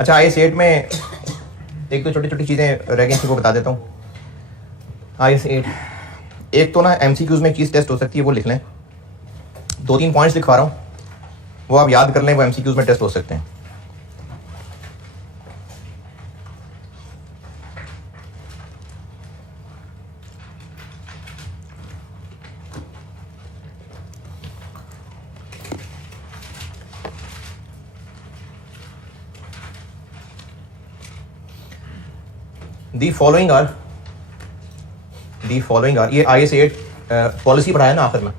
अच्छा, IS-8 में एक तो छोटी छोटी चीज़ें रह गई थी, वो बता देता हूँ। IS-8 एक तो ना MCQs में चीज़ टेस्ट हो सकती है, वो लिख लें। 2-3 पॉइंट्स लिखवा रहा हूँ, वो आप याद कर लें, वो MCQs में टेस्ट हो सकते हैं। दी फॉलोइंग आर, ये IS-8 पॉलिसी पढ़ाया ना आखिर में,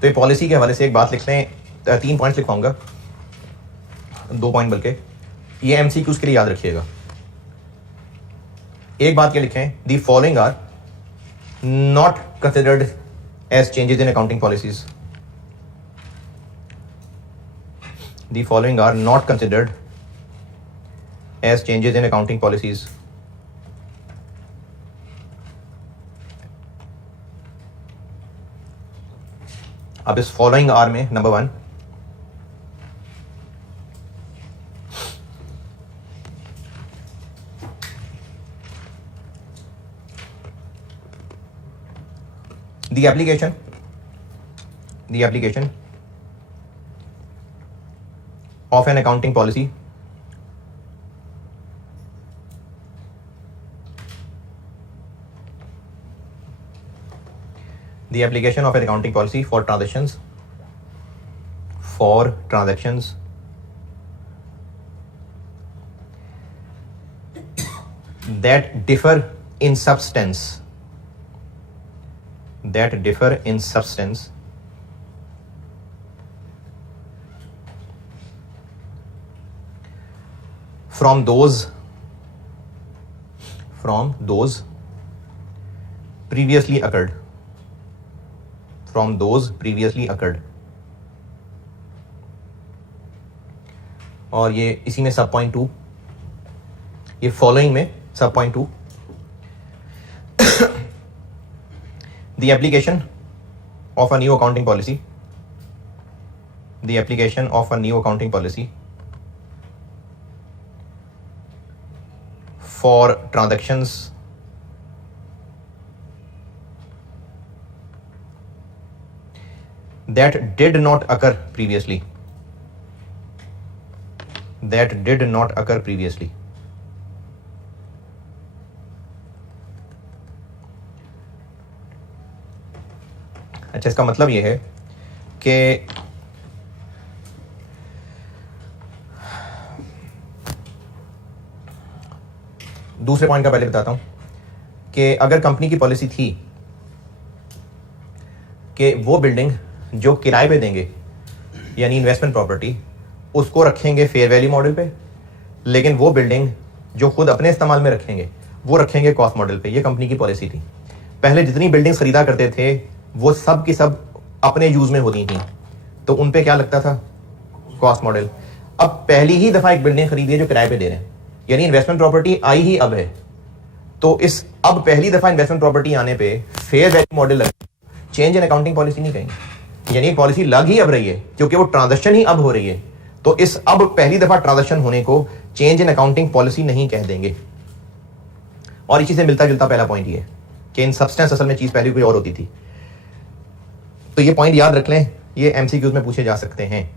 तो ये पॉलिसी के हवाले से एक बात लिख लें। 3 पॉइंट्स लिखवाऊंगा, 2 पॉइंट बल्कि, ये MCQs के लिए याद रखिएगा। एक बात क्या लिखें, the following are not considered as changes in accounting policies. The following are not considered as changes in accounting policies. अब इस फॉलोइंग आर में number 1, the application of an accounting policy for transactions that differ in substance from those previously occurred. और ये इसी में सब point 2, ये following में सब point 2, the application of a new accounting policy for transactions that did not occur previously. अच्छा, इसका मतलब ये है कि दूसरे पॉइंट का पहले बताता हूं कि अगर कंपनी की पॉलिसी थी कि वो बिल्डिंग जो किराए पे देंगे, यानी इन्वेस्टमेंट प्रॉपर्टी, उसको रखेंगे फेयर वैल्यू मॉडल पे, लेकिन वो बिल्डिंग जो खुद अपने इस्तेमाल में रखेंगे वो रखेंगे कॉस्ट मॉडल पे। ये कंपनी की पॉलिसी थी। पहले जितनी बिल्डिंग्स खरीदा करते थे वो सब की सब अपने यूज में होती थी, तो उन पे क्या लगता था, कॉस्ट मॉडल। अब पहली ही दफा एक बिल्डिंग खरीदी है जो किराए पे दे रहे हैं, यानी इन्वेस्टमेंट प्रॉपर्टी आई ही अब है, तो इस अब पहली दफा इन्वेस्टमेंट प्रॉपर्टी आने पे फेयर वैल्यू मॉडल लगे, चेंज इन अकाउंटिंग पॉलिसी नहीं कहेंगे, यानी पॉलिसी लग ही अब रही है क्योंकि वो ट्रांजैक्शन ही अब हो रही है, तो इस अब पहली दफा ट्रांजैक्शन होने को चेंज इन अकाउंटिंग पॉलिसी नहीं कह देंगे। और इसी से मिलता जुलता पहला पॉइंट ये कि इन सब्सटेंस असल में चीज पहले कोई और होती थी। तो ये पॉइंट याद रख लें, ये MCQs में पूछे जा सकते हैं।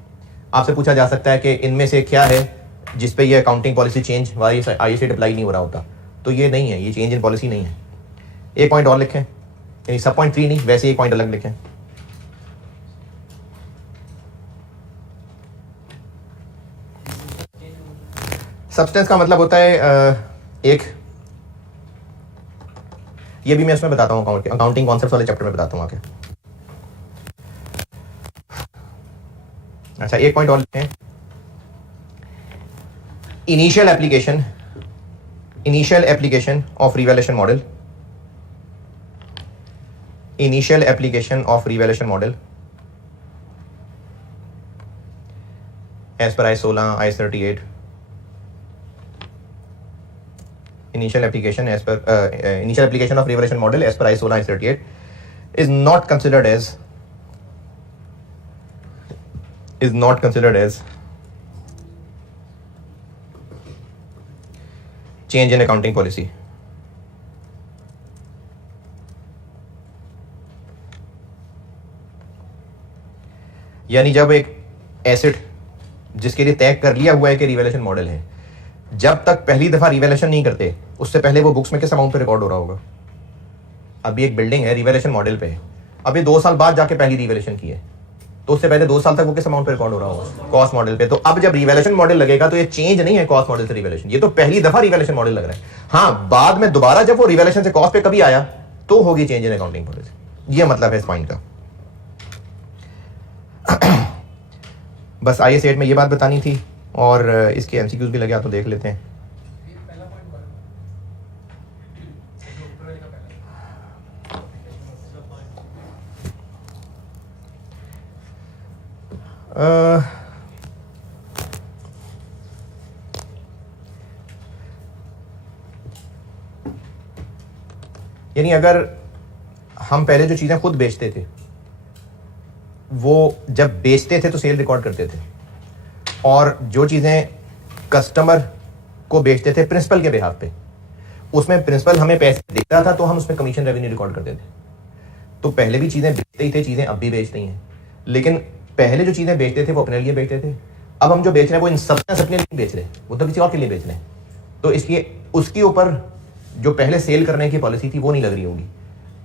आपसे पूछा जा सकता है कि इनमें से क्या है जिस पे ये अकाउंटिंग पॉलिसी चेंज वाली IS-8 अप्लाई नहीं हो रहा होता, तो ये नहीं है, ये चेंज इन पॉलिसी नहीं है। एक पॉइंट और लिखें, यानी सब पॉइंट 3 नहीं, वैसे एक पॉइंट अलग लिखें। सब्सटेंस का मतलब होता है एक, ये भी मैं इसमें बताता हूँ, अकाउंटिंग कॉन्सेप्ट्स वाले चैप्टर में बताता हूँ आके। अच्छा, एक पॉइंट और लिखें, initial application of revaluation model as per I-16, I-38। initial application of revaluation model as per I-16, I-38 is not considered as change in accounting policy. यानी जब एक एसेट जिसके लिए तय कर लिया हुआ है कि रिवैल्यूएशन मॉडल है, जब तक पहली दफा रिवैल्यूएशन नहीं करते उससे पहले वो बुक्स में किस अमाउंट पे रिकॉर्ड हो रहा होगा। अभी एक बिल्डिंग है रिवैल्यूएशन मॉडल पे है, अभी 2 साल बाद जाके पहली रिवैल्यूएशन की है, तो उससे पहले 2 साल तक वो किस अमाउंट पे रिकॉर्ड हो रहा होगा, कॉस्ट मॉडल पे। तो अब जब रिवैल्यूएशन मॉडल लगेगा तो ये चेंज नहीं है कॉस्ट मॉडल से रिवैल्यूएशन, ये तो पहली दफा रिवैल्यूएशन मॉडल लग रहा है। हाँ, बाद में दोबारा जब वो रिवैल्यूएशन से कॉस्ट पे कभी आया तो होगी चेंज इन अकाउंटिंग पॉलिसी। ये मतलब है इस पॉइंट का। बस IS8 में ये बात बतानी थी, और इसके MCQs भी लगे, तो देख लेते हैं। यानी अगर हम पहले जो चीज़ें खुद बेचते थे, वो जब बेचते थे तो सेल रिकॉर्ड करते थे, और जो चीज़ें कस्टमर को बेचते थे प्रिंसिपल के बिहाफ पे, उसमें प्रिंसिपल हमें पैसे देता था तो हम उसमें कमीशन रेवेन्यू रिकॉर्ड करते थे। तो पहले भी चीज़ें बेचते ही थे, चीज़ें अब भी बेचते ही हैं, लेकिन पहले जो चीज़ें बेचते थे वो अपने लिए बेचते थे, अब हम जो बेच रहे हैं वो इन सब्सटेंस अपने लिए बेच रहे हैं, वो तो किसी और के लिए बेच रहे हैं। तो इसलिए उसके ऊपर जो पहले सेल करने की पॉलिसी थी वो नहीं लग रही होगी,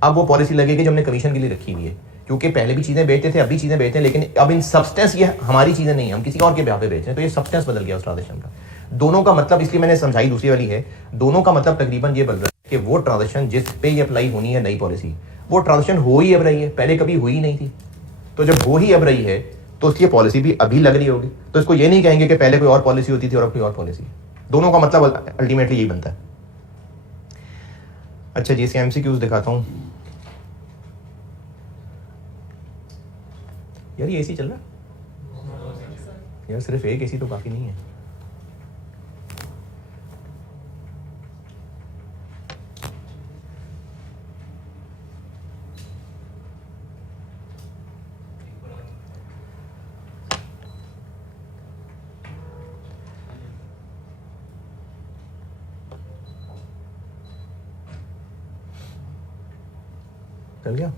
अब वो पॉलिसी लगेगी जो हमने कमीशन के लिए रखी हुई है, क्योंकि पहले भी चीज़ें बेचते थे, अभी चीज़ें बेचते हैं, लेकिन अब इन सब्सटेंस ये हमारी चीज़ें नहीं, हम किसी और के बिहाफ पे बेच रहे हैं, तो ये सब्सटेंस बदल गया उस ट्रांजेक्शन का। दोनों का मतलब, इसलिए मैंने समझाई दूसरी वाली है, दोनों का मतलब तकरीबन ये बदल रहा है कि वो ट्रांजेक्शन जिस पे ये अप्लाई होनी है नई पॉलिसी, वो ट्रांजेक्शन हो ही अब रही है, पहले कभी हुई नहीं थी। तो जब हो ही अब रही है तो उसकी पॉलिसी भी अभी लग रही होगी, तो इसको ये नहीं कहेंगे कि पहले कोई और पॉलिसी होती थी और अब कोई और पॉलिसी। दोनों का मतलब अल्टीमेटली यही बनता है। अच्छा जी, इसके MCQs दिखाता हूँ। यार ये AC चल रहा है यार, सिर्फ एक AC तो काफी नहीं है। चल गया।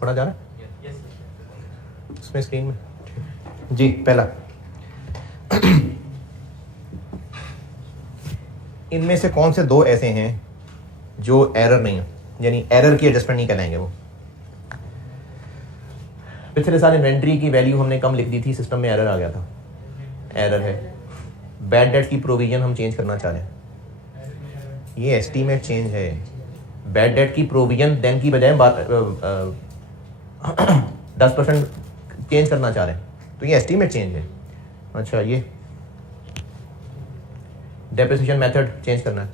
पढ़ा जा रहा है इसमें स्क्रीन में? जी पहला, इनमें से कौन से दो ऐसे हैं जो एरर नहीं है, यानी एरर की एडजस्टमेंट नहीं कहलाएंगे वो? पिछले साल इन्वेंट्री की वैल्यू हमने कम लिख दी थी, सिस्टम में एरर आ गया था, एरर है। बैड डेट की प्रोविजन हम चेंज करना चाह रहे हैं, ये एस्टीमेट चेंज है। बैड डेट की प्रोविजन देन की बजाय 10% चेंज करना चाह रहे हैं, तो ये एस्टीमेट चेंज है। अच्छा, ये डेप्रिसिएशन मेथड चेंज करना है,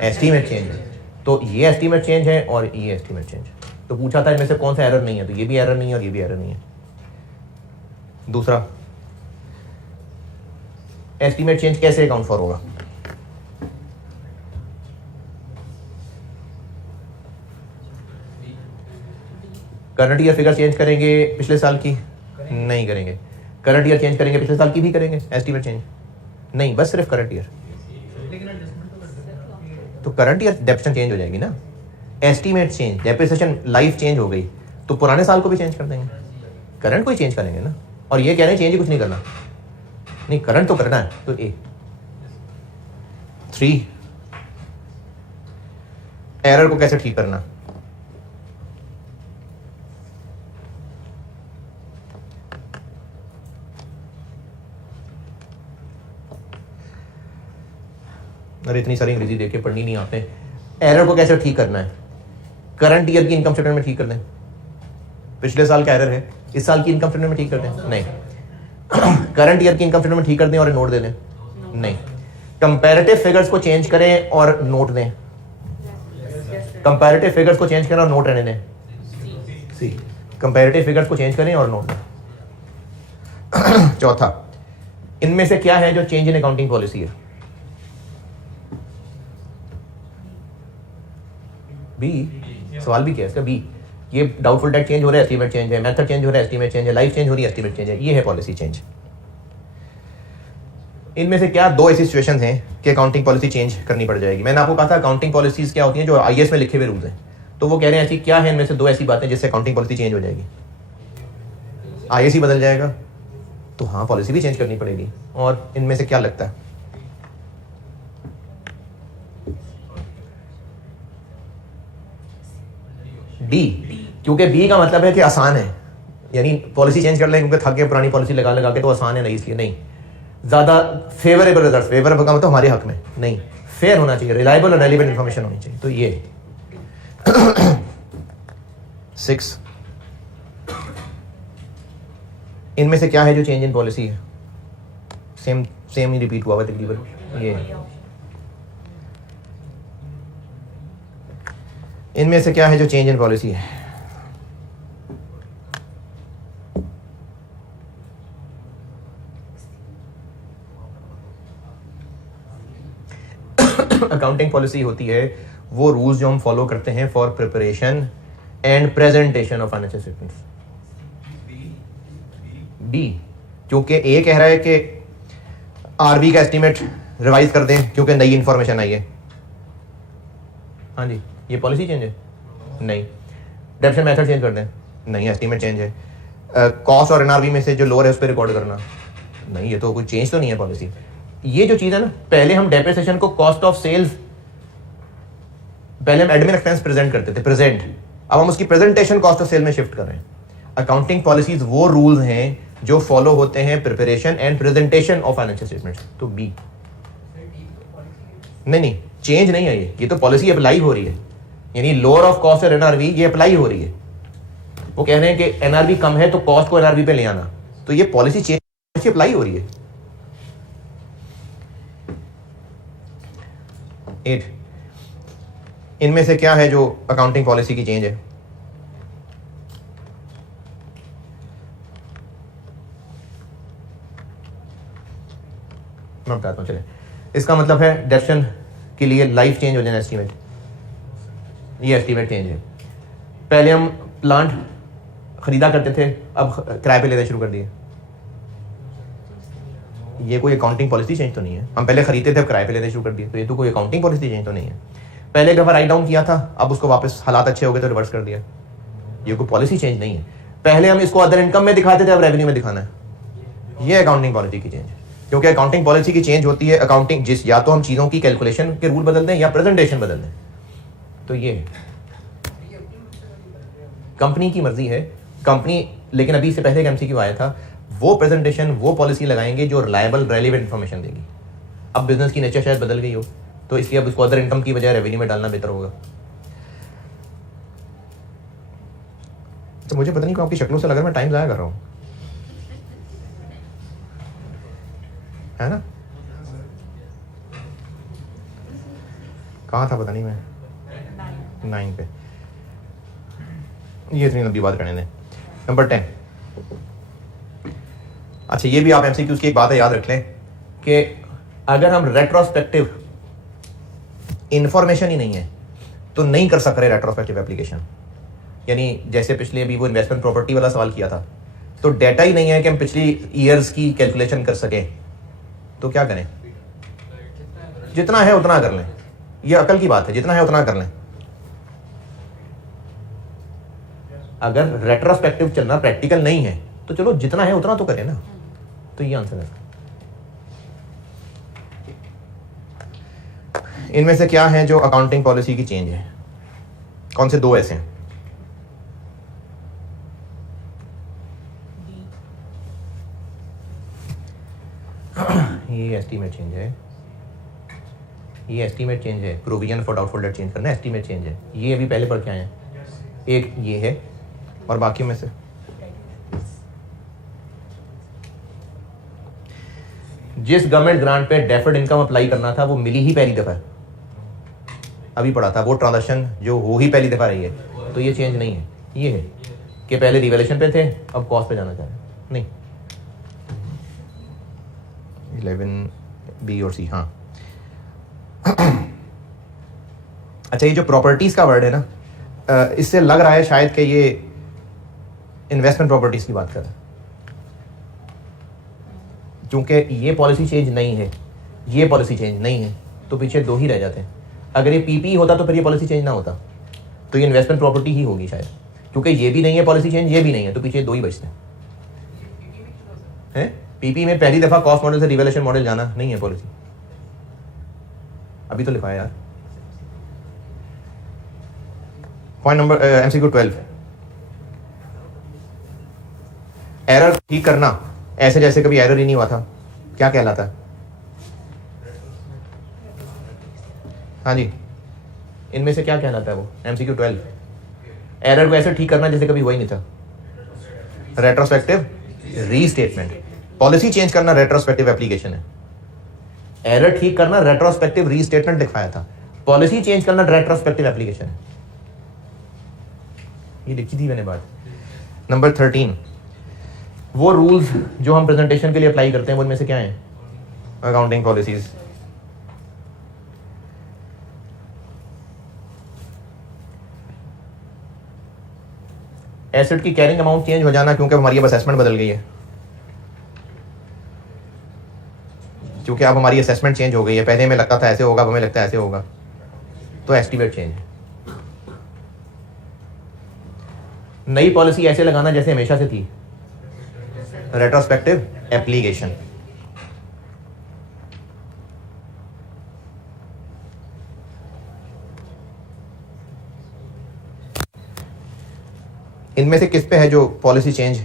एस्टीमेट चेंज है। तो ये एस्टीमेट चेंज है और ये एस्टीमेट चेंज है। तो पूछा था इनमें से कौन सा एरर नहीं है, तो ये भी एरर नहीं है और ये भी एरर नहीं है। दूसरा, एस्टीमेट चेंज कैसे अकाउंट फॉर होगा? करंट ईयर फिगर चेंज करेंगे पिछले साल की? नहीं करेंगे। करंट ईयर चेंज करेंगे पिछले साल की भी करेंगे? एस्टीमेट चेंज नहीं, बस सिर्फ करंट ईयर। तो करंट ईयर डेप्रिसिएशन चेंज हो जाएगी ना, estimate change, depreciation life change हो गई तो पुराने साल को भी चेंज कर देंगे, करंट को ही चेंज करेंगे ना। और ये कह रहे हैं चेंज ही कुछ नहीं करना, नहीं करंट तो करना है। तो ए 3, एरर को कैसे ठीक करना? अरे इतनी सारी अंग्रेजी देख के पढ़नी नहीं आते। एरर को कैसे ठीक करना है? करंट ईयर की इनकम स्टेटमेंट में ठीक कर दें। पिछले साल का एरर है, इस साल की इनकम स्टेटमेंट में ठीक कर दें? नहीं। करंट ईयर की इनकम स्टेटमेंट में ठीक कर दें और नोट दे दें? नहीं। कंपैरेटिव फिगर्स को चेंज करें और नोट दें? कंपैरेटिव फिगर्स को चेंज करें और नोट रहने दें? सी। कंपैरेटिव फिगर्स को चेंज करें और नोट दें। चौथा, इनमें से क्या है जो चेंज इन अकाउंटिंग पॉलिसी है? बी। सवाल भी क्या है इसका? बी। ये डाउटफुल डेट चेंज हो रहा है, एस्टीमेट चेंज है, मेथड चेंज हो रहा है, एस्टीमेट चेंज है, लाइफ चेंज हो रही है, एस्टीमेट चेंज है, ये है पॉलिसी चेंज। इनमें से क्या दो ऐसी सिचुएशंस हैं कि अकाउंटिंग पॉलिसी चेंज करनी पड़ जाएगी? मैंने आपको कहा था अकाउंटिंग पॉलिसीज क्या होती हैं, जो आईएएस में लिखे हुए रूल्स हैं। तो वो कह रहे हैं ऐसी क्या है इनमें से दो ऐसी बातें जिससे अकाउंटिंग पॉलिसी चेंज हो जाएगी? आईएएस ही बदल जाएगा तो हाँ, पॉलिसी भी चेंज करनी पड़ेगी। और इनमें से क्या लगता है? डी, क्योंकि बी का मतलब है कि आसान है, यानी पॉलिसी चेंज कर लें क्योंकि थक गए पुरानी पॉलिसी लगा लगा के, तो आसान है नहीं, इसलिए नहीं। ज्यादा फेवरेबल रिजल्ट, फेवरेबल का मतलब हमारे हक में नहीं, फेयर होना चाहिए, रिलायबल और रेलिवेंट इंफॉर्मेशन होनी चाहिए। तो ये 6, इनमें से क्या है जो चेंज इन पॉलिसी है? सेम ही रिपीट हुआ तकरीबन। ये इनमें से क्या है जो चेंज इन पॉलिसी है? अकाउंटिंग पॉलिसी होती है वो रूल्स जो हम फॉलो करते हैं for preparation and presentation of financial statements. B, क्योंकि ए कह रहा है कि आरबी का एस्टीमेट रिवाइज कर दें क्योंकि नई इंफॉर्मेशन आई है। हाँ जी, ये पॉलिसी चेंज है? नहीं। डेप्रिसिएशन मेथड चेंज कर दें? नहीं, एस्टीमेट चेंज है। कॉस्ट और एनआरवी में से जो लोअर है उस पर रिकॉर्ड करना? नहीं, ये तो कोई चेंज तो नहीं है पॉलिसी। ये जो चीज है ना, पहले हम डेप्रिसिएशन को कॉस्ट ऑफ सेल्स, पहले हम एडमिन एक्सपेंस प्रेजेंट करते थे, प्रेजेंट, अब हम उसकी प्रेजेंटेशन कॉस्ट ऑफ सेल में शिफ्ट कर रहे हैं। अकाउंटिंग पॉलिसीज वो रूल्स हैं जो फॉलो होते हैं preparation and presentation of financial statements. तो बी। नहीं, चेंज नहीं है ये तो पॉलिसी अप्लाई हो रही है, यानी लोअर ऑफ कॉस्ट और एनआरवी ये अप्लाई हो रही है। वो कह रहे हैं कि एनआरवी कम है तो कॉस्ट को एनआरवी पे ले आना, तो ये पॉलिसी चेंज अप्लाई हो रही है। 8, इनमें से क्या है जो अकाउंटिंग पॉलिसी की चेंज है? मैं बताता हूं, चले। इसका मतलब है डेप्रिसिएशन के लिए लाइफ चेंज हो जाना, एस्टीमेट, ये एस्टीमेट चेंज है। पहले हम प्लांट खरीदा करते थे, अब किराए पे लेना शुरू कर दिए। ये कोई अकाउंटिंग पॉलिसी चेंज तो नहीं है। हम पहले खरीदते थे, अब किराए पे लेना शुरू कर दिए, तो ये तो कोई अकाउंटिंग पॉलिसी चेंज तो नहीं है। पहले एक दफा राइट डाउन किया था, अब उसको वापस हालात अच्छे हो गए तो रिवर्स कर दिया, ये कोई पॉलिसी चेंज नहीं है। पहले हम इसको अदर इनकम में दिखाते थे, अब रेवेन्यू में दिखाना है, ये अकाउंटिंग पॉलिसी की चेंज है, क्योंकि अकाउंटिंग पॉलिसी की चेंज होती है अकाउंटिंग जिस या तो हम चीज़ों की कैलकुलेशन के रूल बदल दें या प्रेजेंटेशन बदल दें। तो ये कंपनी की मर्जी है, कंपनी, लेकिन अभी से पहले एक एमसीक्यू आया था, वो प्रेजेंटेशन वो पॉलिसी लगाएंगे जो रिलायबल रेलिवेंट इन्फॉर्मेशन देगी। अब बिजनेस की नेचर शायद बदल गई हो, तो इसलिए अब उसको अदर इनकम की बजाय रेवेन्यू में डालना बेहतर होगा। तो मुझे पता नहीं क्यों आपकी शक्लों से लग रहा है मैं टाइम ज़ाया कर रहा हूँ, है ना? कहाँ था पता नहीं, मैं 9 पे। ये इतनी लंबी बात करने दें। नंबर 10। अच्छा, ये भी आप एमसीक्यूज़ की एक बात है, याद रख लें कि अगर हम रेट्रोस्पेक्टिव इंफॉर्मेशन ही नहीं है तो नहीं कर सक रहे रेट्रोस्पेक्टिव एप्लीकेशन। यानी जैसे पिछले अभी वो इन्वेस्टमेंट प्रॉपर्टी वाला सवाल किया था, तो डेटा ही नहीं है कि हम पिछली ईयर्स की कैलकुलेशन कर सकें, तो क्या करें? जितना है उतना कर लें, ये अकल की बात है, जितना है उतना कर लें। अगर रेट्रोस्पेक्टिव चलना प्रैक्टिकल नहीं है तो चलो जितना है उतना तो करें ना। तो ये आंसर है। इनमें से क्या है जो अकाउंटिंग पॉलिसी की चेंज है? कौन से दो ऐसे हैं? ये एस्टीमेट चेंज है, ये एस्टीमेट चेंज है, provision for doubtful debt change करना एस्टीमेट चेंज है। ये अभी पहले पढ़ के आए हैं। एक ये है, और बाकी में से जिस गवर्नमेंट ग्रांट पे डेफर्ड इनकम अप्लाई करना था वो मिली ही पहली दफा है, अभी पढ़ा था, वो ट्रांजैक्शन जो हो ही पहली दफा रही है, तो ये चेंज नहीं है। ये है कि पहले रिवैल्यूएशन पे थे, अब कॉस्ट पे जाना चाह रहे हैं। नहीं, 11B और C। हाँ अच्छा, ये जो प्रॉपर्टीज का वर्ड है ना, इससे लग रहा है शायद कि ये इन्वेस्टमेंट प्रॉपर्टीज की बात कर रहा है, क्योंकि ये पॉलिसी चेंज नहीं है, ये पॉलिसी चेंज नहीं है, तो पीछे दो ही रह जाते हैं। अगर ये पीपी होता तो फिर ये पॉलिसी चेंज ना होता, तो ये इन्वेस्टमेंट प्रॉपर्टी ही होगी शायद, क्योंकि ये भी नहीं है पॉलिसी चेंज, ये भी नहीं है, तो पीछे दो ही बचते हैं। पीपी में पहली दफा कॉस्ट मॉडल से रिवैल्यूएशन मॉडल जाना नहीं है पॉलिसी, अभी तो लिखा है यार। पॉइंट नंबर एमसीक्यू 12, एरर ठीक करना ऐसे जैसे कभी एरर ही नहीं हुआ था, क्या कहलाता है? हाँ जी, इनमें से क्या कहलाता है वो? एमसीक्यू 12, एरर को ऐसे ठीक करना जैसे कभी हुआ ही नहीं था, रेट्रोस्पेक्टिव रीस्टेटमेंट। पॉलिसी चेंज करना रेट्रोस्पेक्टिव एप्लीकेशन है, एरर ठीक करना रेट्रोस्पेक्टिव रीस्टेटमेंट लिखवाया था, पॉलिसी चेंज करना रेट्रोस्पेक्टिव एप्लीकेशन है। ये लिखी थी मैंने बात। नंबर 13, वो रूल्स जो हम प्रेजेंटेशन के लिए अप्लाई करते हैं वो इनमें से क्या हैं? Accounting policies. एसेट की कैरिंग अमाउंट चेंज हो जाना, क्योंकि हमारी अब असेसमेंट बदल गई है, क्योंकि अब हमारी असेसमेंट चेंज हो गई है। पहले में लगता था ऐसे होगा, अब हमें लगता है ऐसे होगा, तो एस्टीमेट चेंज है। नई पॉलिसी ऐसे लगाना जैसे हमेशा से थी, रेट्रोस्पेक्टिव एप्लीकेशन। इनमें से किस पे है जो पॉलिसी चेंज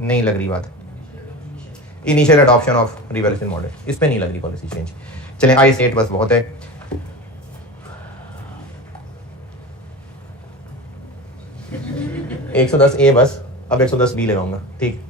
नहीं लग रही बात? Initial adoption of revaluation model, इस पे नहीं लग रही पॉलिसी चेंज। चलें IAS 8 बस बहुत है। 110A बस, अब 110B लगाऊंगा, ठीक।